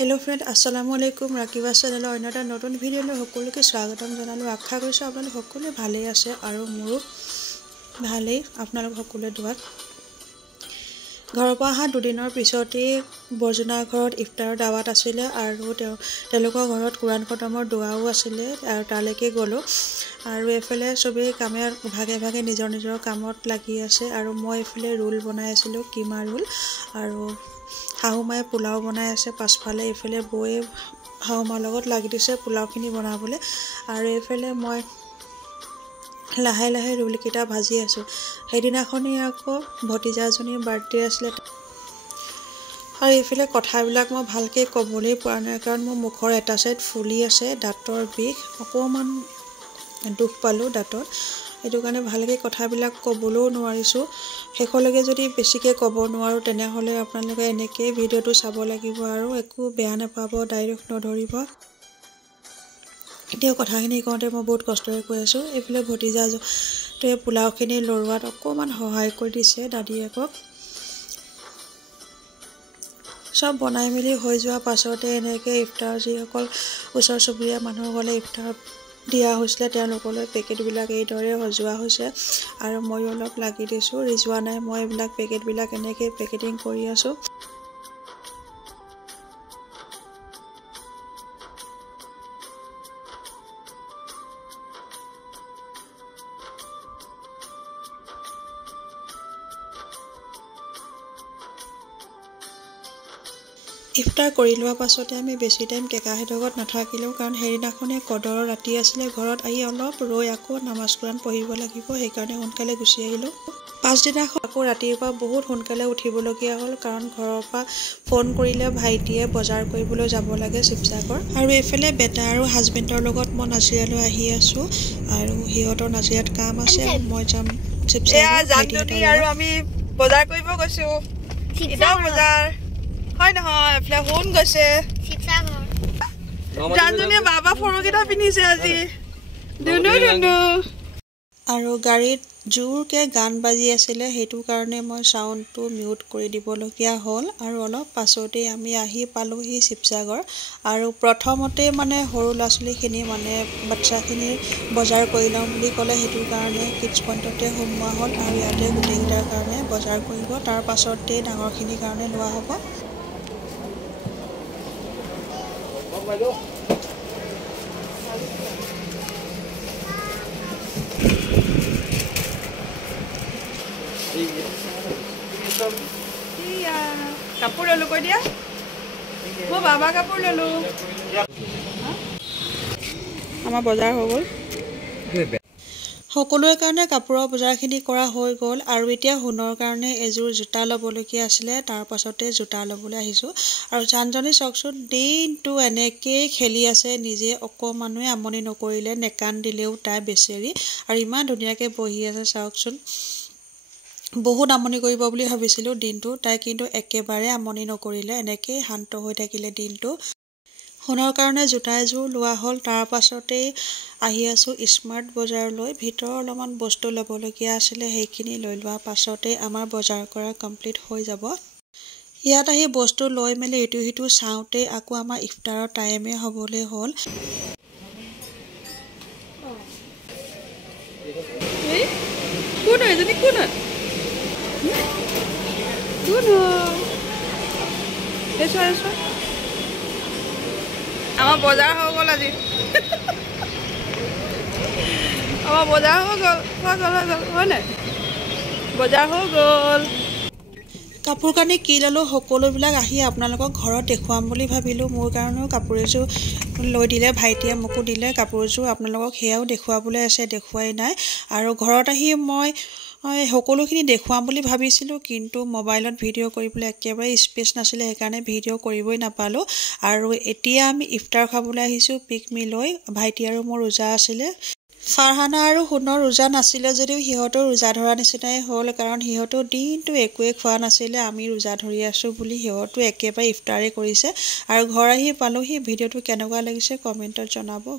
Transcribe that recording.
hello friend अस्सलामु अलैकुम राकिबा channel अन्यटा नतुन video লৈ সকলোকে স্বাগতম জনালো আশা কৰিছো আপোনালোক সকলো ভালেই আছে আৰু মোৰো ভালেই আপোনালোক সকলো দুৱাত ঘৰৰ পৰা অহা দুদিনৰ পিছতে বৰজনা ঘৰত ইফতাৰৰ দাৱাত আছিল আৰু তেওঁলোকৰ ঘৰত কুৰান খতমৰ দোৱাও আছিল আৰু তালৈকে গলো আৰু এফালে সবে কামে ভাগে ভাগে নিজৰ নিজৰ কামত লাগি আছে আৰু মই এফালে ৰোল বনাই আছিলো কিমা ৰোল আৰু হাউমাই পোলাও বনাই আছে পাছফালে এফালে বয়ে হাউমাৰ লগত লাগি দিছে পোলাওখিনি বনাবলৈ আৰু এফালে মই লাহে লাহে ৰোলকেইটা ভাজি আছো সেইদিনাখনি আকৌ ভতিজাজনীৰ বাৰ্থডে আছিল আৰু এফালে কথাবিলাক মই ভালকৈ ক'বলৈ পৰা নাই কাৰণ মোৰ মুখৰ এটা সাইড ফুলি আছে দাঁতৰ বিষ অকমান দুখ পালো দাঁতত এটো কাৰণে ভালকৈ কথাবিলাক ক'বলৈও নোৱাৰিছো হেকলৈকে যদি বেছিকৈ ক'ব নোৱাৰো তেনেহলে আপোনালোকে এনেকৈ ভিডিওটো চাব লাগিব আৰু একো বেয়া নাপাব ডাইৰেক্ট নধৰিব এতিয়া কথাখিনি কওঁতে মই বহুত কষ্টৰে কৈ আছো এফালে ভতিজাটোৱে পোলাওখিনি লৰোৱাত অকমান সহায় কৰি দিছে দাদিয়েকক সব বনাই মেলি হৈ যোৱা পাছতে এনেকৈ ইফতাৰ যিসকল ওচৰ চুবুৰীয়া মানুহ গলে ইফতাৰ দিয়া হৈছিল তেওঁলোকলৈ পেকেটবিলাক এই দৰে সজোৱা হৈছে আৰু মই অলপ লাগি দিছো ৰিজোৱা নাই মই এইবিলাক পেকেটবিলাক এনেকৈ পেকেটিং কৰি আছো ইফতাৰ কৰি লোৱা পাছতে আমি বেছি টাইম কেকাহেদগত নাথাকিলো কাৰণ হেৰিনাখনে কদৰৰ ৰাতি আছিল ঘৰত আহি অলপ ৰৈ আকৌ নামাজ কুৰান পঢ়িব লাগিব সেই কাৰণে সোনকালে গুচি আহিলো পাছদিনাখন আকৌ ৰাতিপুৱা বহুত সোনকালে উঠিবলগীয়া হ'ল কাৰণ ঘৰৰ পৰা ফোন কৰিলে ভাইটিয়ে বজাৰ কৰিবলৈ যাব লাগে শিৱসাগৰ আৰু এফালে বেটা আৰু হাজবেণ্ডৰ লগত মই নাজিৰালৈ আহি আছো আৰু হিহঁতৰ নাজিৰাত কাম আছে মই যাম শিৱসাগৰ জানদুনি আৰু আমি বজাৰ কৰিব গৈছো ইটা বজাৰ হয় নহয় এফলে হোন গৈছে শিৱসাগৰ জানদুনিয়ে বাবা ফৰকেটা পিনিছে আজি দুনু আৰু গাড়ীত জোৰকে গান বাজি আছিল হেতু কাৰণে মই সাউন্ডটো মিউট কৰি দিবলগীয়া হ'ল আৰু অলপ পাছতে আমি আহি পালোহি শিৱসাগৰ আৰু প্ৰথমতে মানে সৰু লাছলিখিনি মানে বাচ্চাখিনি বজাৰ কৰি লম বুলি ক'লে হেতু কাৰণে কিডছ পইণ্টতে সোমোৱা হ'ল আৰু ইয়াতে গোটেইকেইটাৰ কাৰণে বজাৰ কৰিব তাৰ পাছতে ডাঙৰখিনিৰ কাৰণে লোৱা হ'ব কাপোৰ ললো কৈ দিয়া মই বাবা কাপোৰ ললো আমাৰ বজাৰ হৈ গ'ল সকলোৰে কাৰণে কাপোৰৰ বজাৰখিনি কৰা হৈ গ'ল আৰু এতিয়া সোণৰ কাৰণে এযোৰ জোতা ল'বলগীয়া আছিলে তাৰ পাছতে জোতা ল'বলৈ আহিছো আৰু জানজনী চকচোন দিনটো এনেকৈ খেলি আছে নিজে অকমানুৱে আমনি নকৰিলে নেকান দিলেও তাই বেচেৰি আৰু ইমান ধুনীয়াকৈ বহি আছে চাওকচোন বহুত আমনি কৰিব বুলি ভাবিছিলো দিনটো তাই কিন্তু একেবাৰে আমনি নকৰিলে এনেকৈ শান্ত হৈ থাকিলে দিনটো সোণৰ কাৰণে জোতা এযোৰ লোৱা হ'ল তাৰ পাছতে আহি আছো স্মাৰ্ট বজাৰলৈ ভিতৰ অলপমান বস্তু ল'বলগীয়া আছিলে সেইখিনি লৈ লোৱা পাছতে আমাৰ বজাৰ কৰা কমপ্লিট হৈ যাব ইয়াত আহি বস্তু লৈ মেলি ইটো সিটো চাওঁতে আকৌ আমাৰ ইফতাৰৰ টাইমে হ'বলৈ হ'ল কোন এজনী কোন আমাৰ বজাৰ হৈ গ'ল আজি আমাৰ বজাৰ হৈ গ'ল হয় নাই বজাৰ হৈ গ'ল কাপোৰ কানি কি ললো সকলোবিলাক আহি আপোনালোকক ঘৰত দেখুৱাম বুলি ভাবিলো মোৰ কাৰণেও কাপোৰ এযোৰ লৈ দিলে ভাইটিয়ে মোকো দিলে কাপোৰযোৰ আপোনালোকক সেয়াও দেখুৱাবলৈ আছে দেখুৱাই নাই আৰু ঘৰত আহি মই সকলোখিনি দেখুৱাম বুলি ভাবিছিলো কিন্তু মোবাইলত ভিডিঅ' কৰিবলৈ একেবাৰে স্পেচ নাছিলে সেইকাৰণে ভিডিঅ' কৰিবই নাপালো আৰু এতিয়া আমি ইফতাৰ খাবলৈ আহিছো পিকমি লৈ ভাইটি আৰু মোৰ ৰোজা আছিলে ফাৰহানা আৰু সোণৰ ৰোজা নাছিলে যদিও সিহঁতৰ ৰোজা ধৰা নিচিনাই হ'ল কাৰণ সিহঁতো দিনটো একোৱে খোৱা নাছিলে আমি ৰোজা ধৰি আছো বুলি সিহঁতো একেবাৰে ইফতাৰে কৰিছে আৰু ঘৰ আহি পালোহি ভিডিঅ'টো কেনেকুৱা লাগিছে কমেণ্টত জনাব